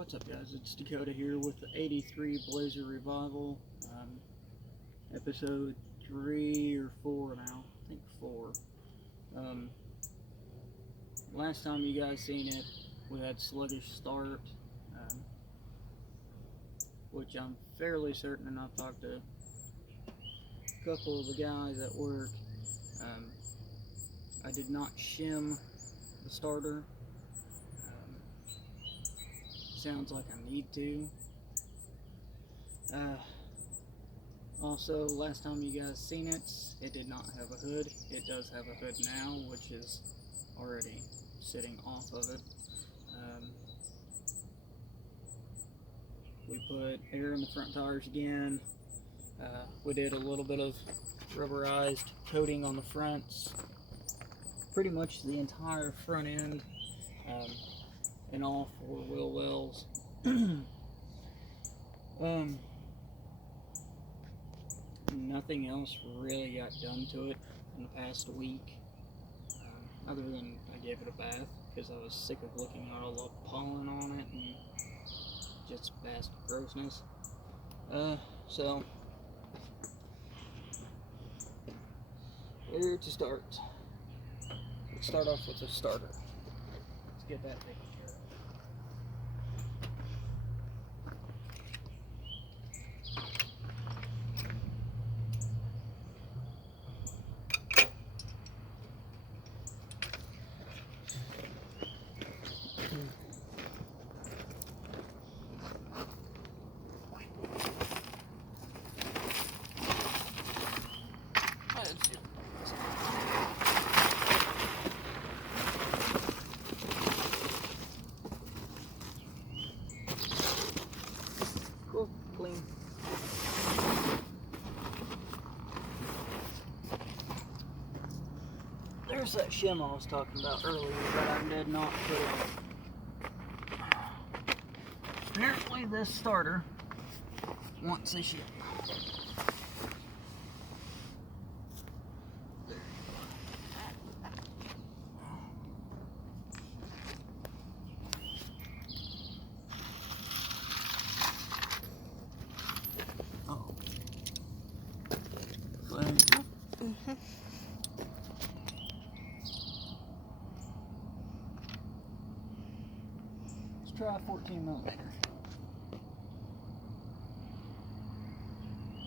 What's up, guys? It's Dakota here with the 83 Blazer Revival, episode 3 or 4 now. I think 4. Last time you guys seen it, we had sluggish start, which I'm fairly certain, and I've talked to a couple of the guys at work. I did not shim the starter. Sounds like I need to. Also, last time you guys seen it, it did not have a hood. It does have a hood now, which is already sitting off of it. We put air in the front tires again. We did a little bit of rubberized coating on the fronts. Pretty much the entire front end. And all 4 wheel wells. Nothing else really got done to it in the past week, other than I gave it a bath because I was sick of looking at all the pollen on it and just vast grossness. So where to start? Let's start off with the starter. Let's get that taken care of. Clean. There's that shim I was talking about earlier that I did not put in. Apparently this starter wants a shim. Let's try 14 millimeter.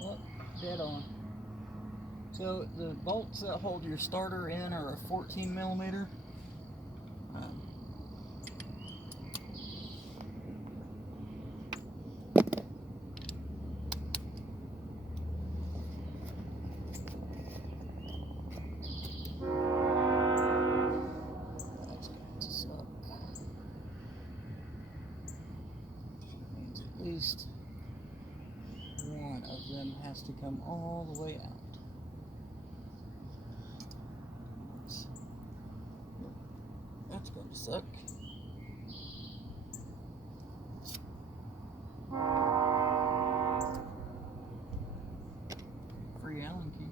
Oh, dead on. So the bolts that hold your starter in are a 14 millimeter. At least one of them has to come all the way out. That's going to suck. Free Allen key.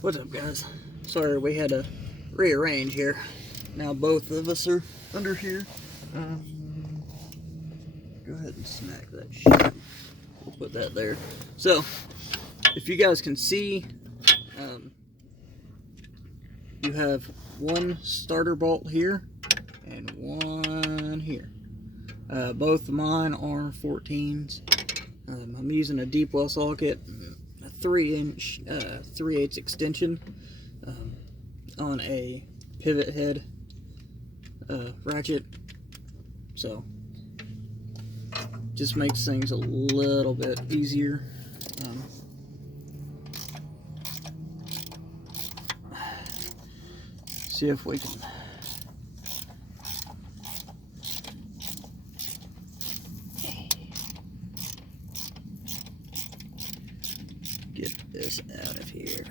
What's up, guys? Sorry, we had to rearrange here. Now both of us are under here. Go ahead and smack that shit. We'll put that there. So, if you guys can see, you have one starter bolt here and one here. Both of mine are 14s. I'm using a deep well socket. 3-inch 3/8 extension on a pivot head ratchet, so just makes things a little bit easier. See if we can get this this out of here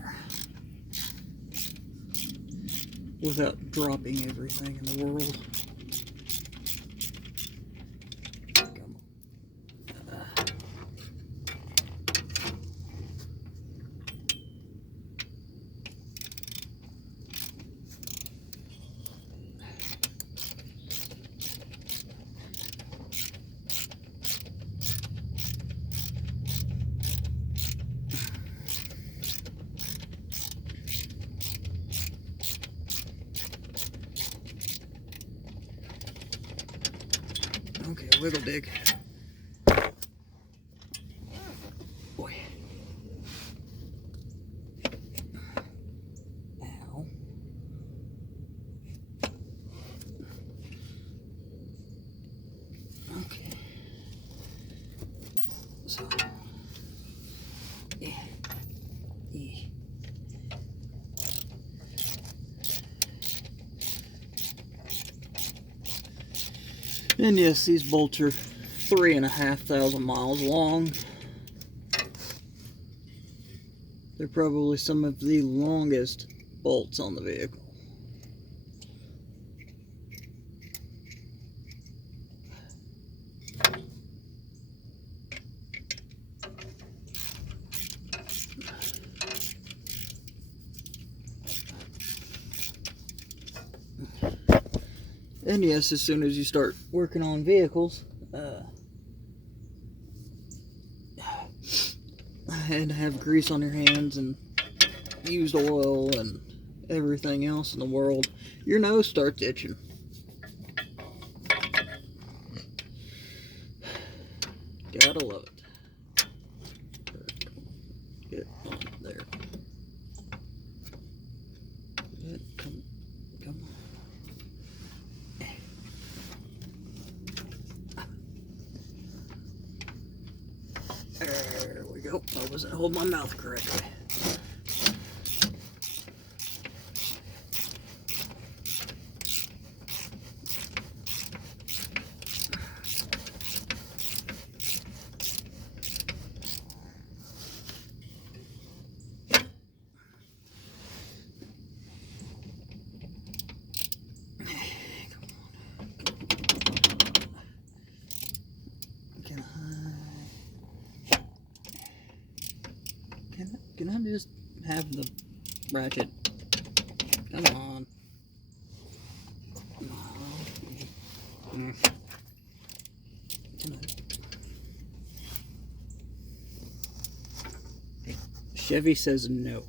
without dropping everything in the world. Okay, wiggle dig. Boy. Ow. Okay. So. Yeah. Yeah. And yes, these bolts are 3,500 miles long. They're probably some of the longest bolts on the vehicle. And yes, as soon as you start working on vehicles, and have grease on your hands and used oil and everything else in the world, your nose starts itching. Gotta love it. Get on there. Come on. There we go. I wasn't holding my mouth correctly. Can I just have the ratchet? Come on. Come on. Chevy says no.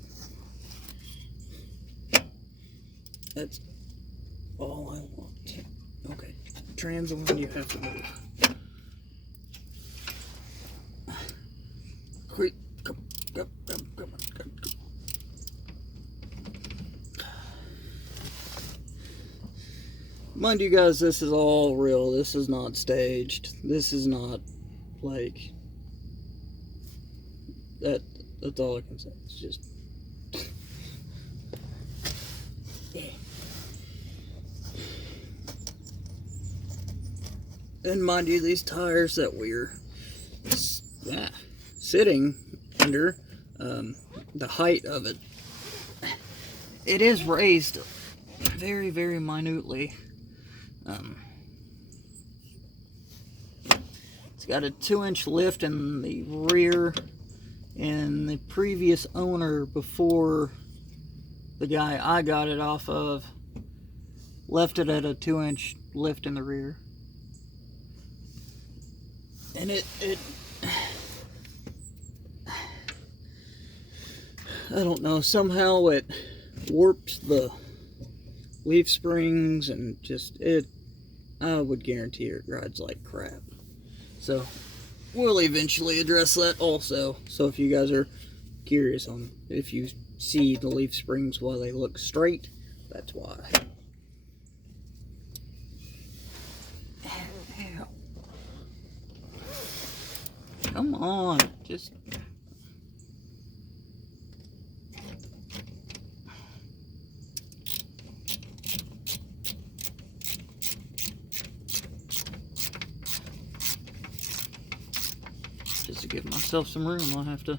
That's all I want. Okay. Trans one you have to move. Quick. Come on. Mind you guys, this is all real. This is not staged. This is not like that. That's all I can say. It's just yeah. And mind you, these tires that we're sitting under, the height of it, it is raised very, very minutely. It's got a 2-inch lift in the rear, and the previous owner, before the guy I got it off of, left it at a 2-inch lift in the rear. And it I don't know, somehow it warped the leaf springs, and just I would guarantee it rides like crap. So we'll eventually address that also. So if you guys are curious on if you see the leaf springs while they look straight, that's why. Ow. Come on, just to give myself some room, I'll have to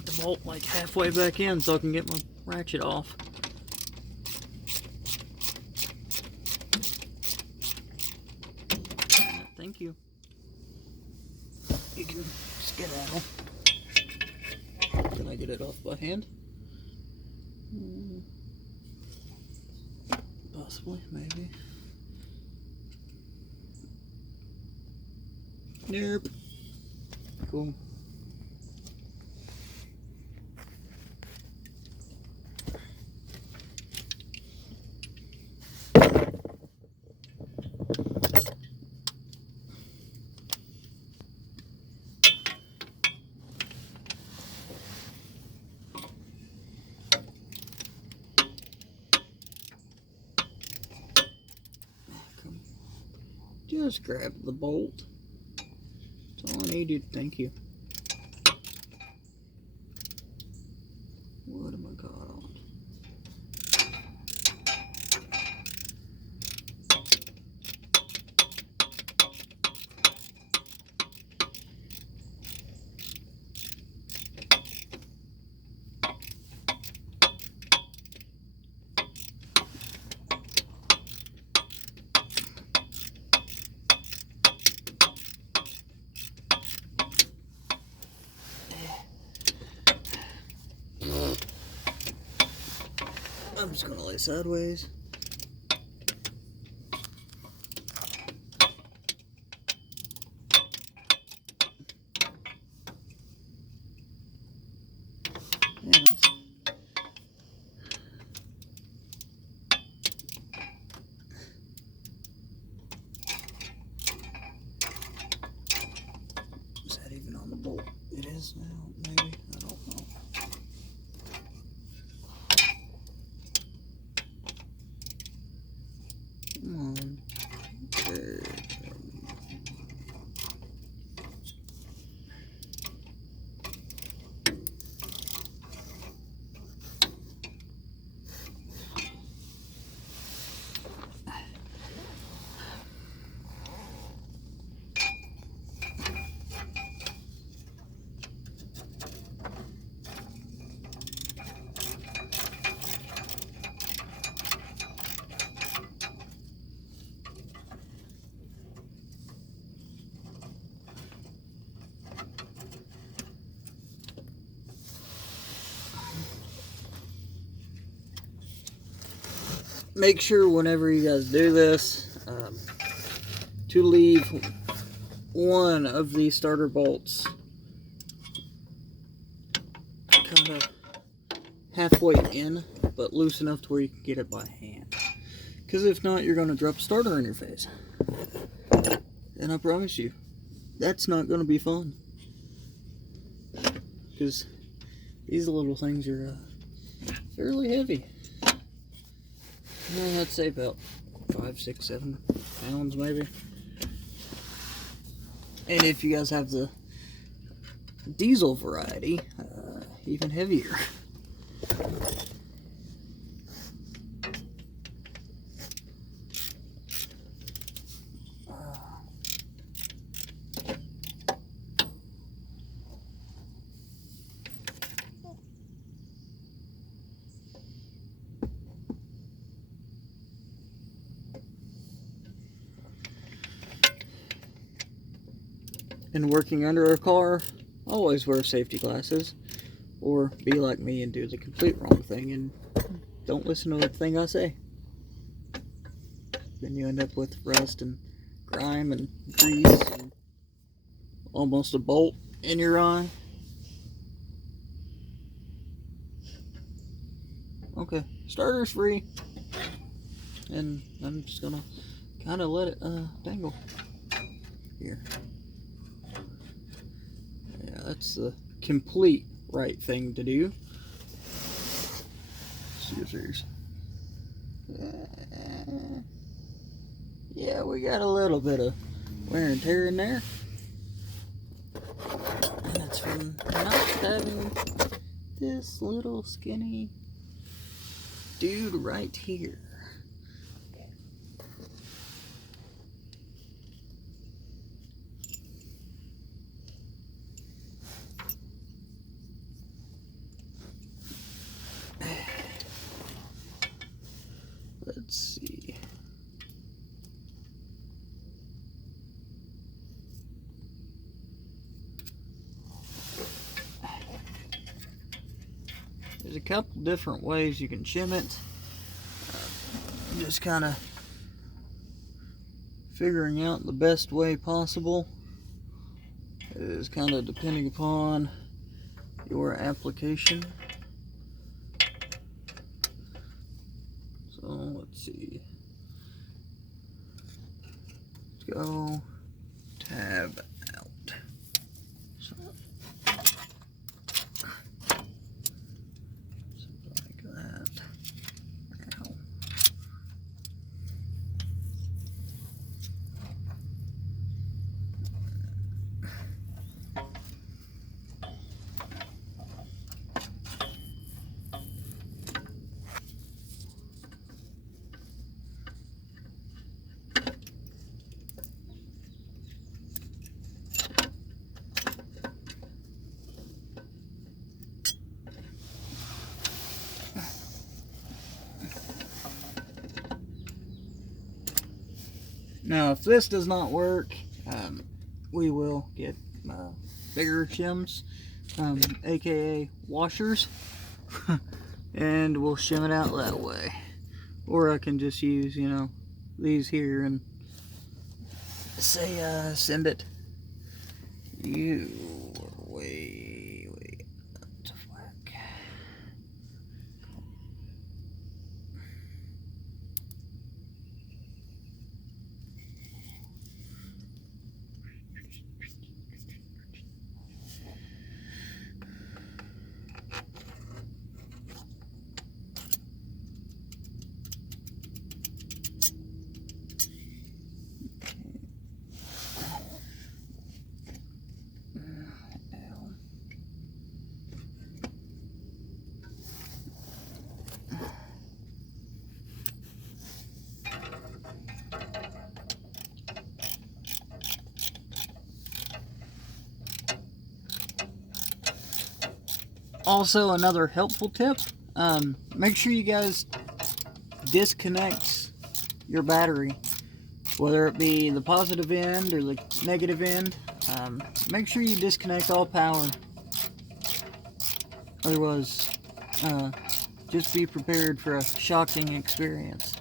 put the bolt like halfway back in so I can get my ratchet off. Thank you. You can skedaddle. Can I get it off by hand? Possibly, maybe. Nope. Cool. Just grab the bolt. That's all I needed. Thank you. What am I got on? I'm just gonna lay sideways. Yeah, is that even on the bolt? It is now, maybe. I don't know. Come on. There. Make sure whenever you guys do this to leave one of these starter bolts kind of halfway in, but loose enough to where you can get it by hand. Because if not, you're going to drop a starter in your face. And I promise you, that's not going to be fun. Because these little things are fairly heavy. I'd say about 5, 6, 7 pounds maybe. And if you guys have the diesel variety, even heavier. And working under a car, always wear safety glasses, or be like me and do the complete wrong thing and don't listen to a thing I say. Then you end up with rust and grime and grease and almost a bolt in your eye. Okay, starter's free, and I'm just gonna kind of let it dangle here. Yeah, that's the complete right thing to do. Scissors. Yeah, we got a little bit of wear and tear in there, and it's from not having this little skinny dude right here. There's a couple different ways you can shim it. Just kind of figuring out the best way possible. It is kind of depending upon your application. So let's see. Let's go tab out. So, something like that. Ow. Now, if this does not work, we will get bigger shims, aka washers, and we'll shim it out that way. Or I can just use, you know, these here and say, send it. You are way out of whack. Also, another helpful tip, make sure you guys disconnect your battery, whether it be the positive end or the negative end. Make sure you disconnect all power. Otherwise, just be prepared for a shocking experience.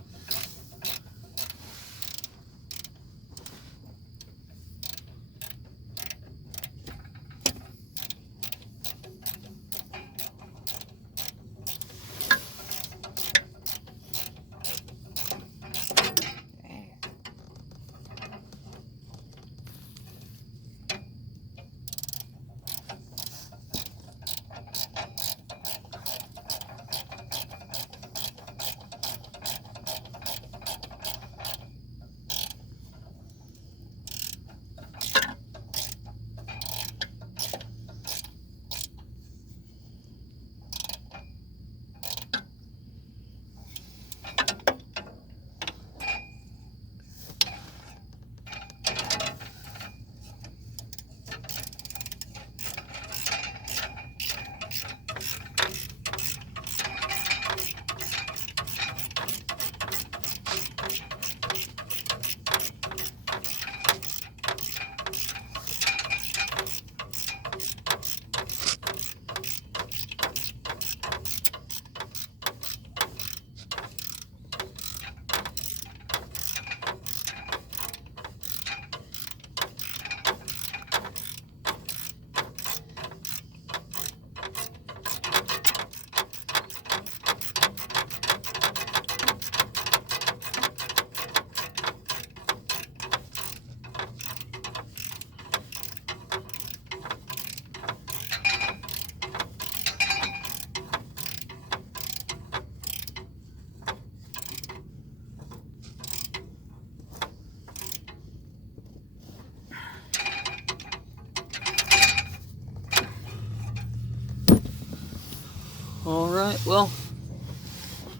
Alright, well,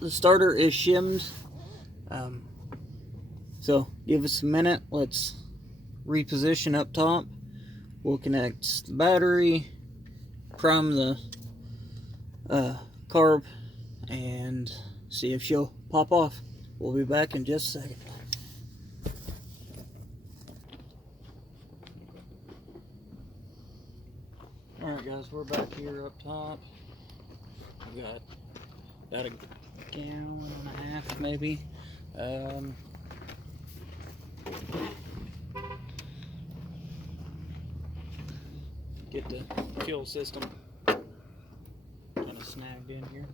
the starter is shimmed, so give us a minute. Let's reposition up top. We'll connect the battery, prime the carb, and see if she'll pop off. We'll be back in just a second. Alright guys, we're back here up top. We've got about a gallon and a half, maybe. Get the fuel system kind of snagged in here.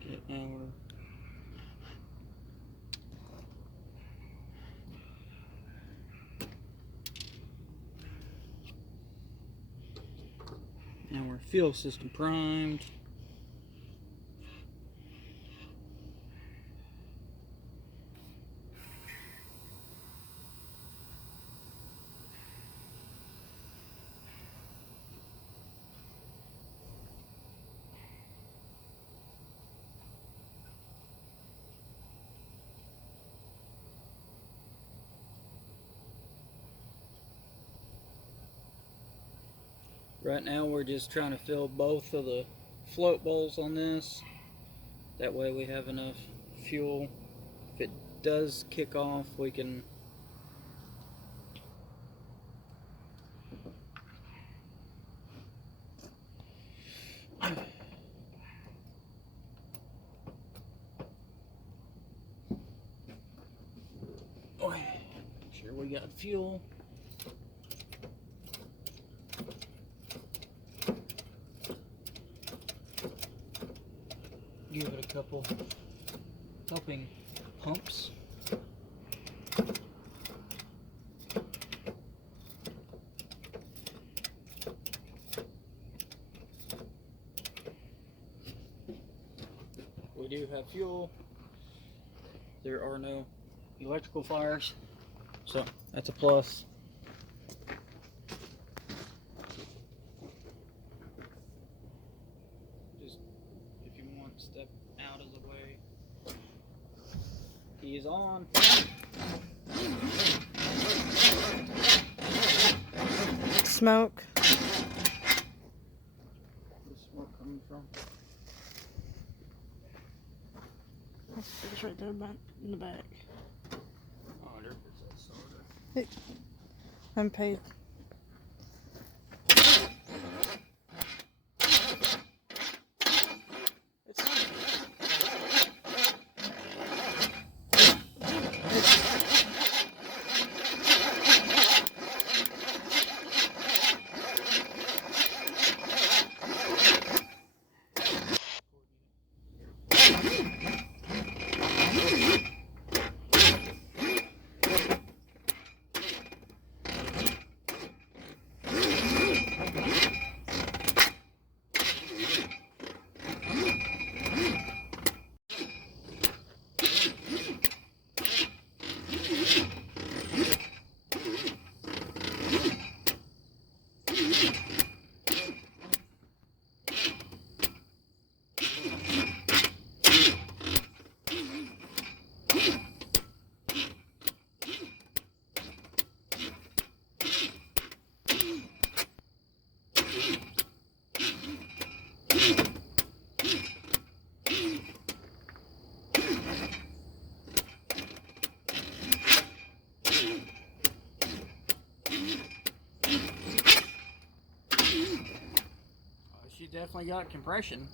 Get our fuel system primed. Right now we're just trying to fill both of the float bowls on this. That way we have enough fuel. If it does kick off, we can make sure we got fuel. Give it a couple helping pumps. We do have fuel. There are no electrical fires, so that's a plus. Just if you want, step out of the way. He is on. Smoke. Where's smoke coming from? It's right there in the back. I wonder if it's that starter. I'm paid. She definitely got compression.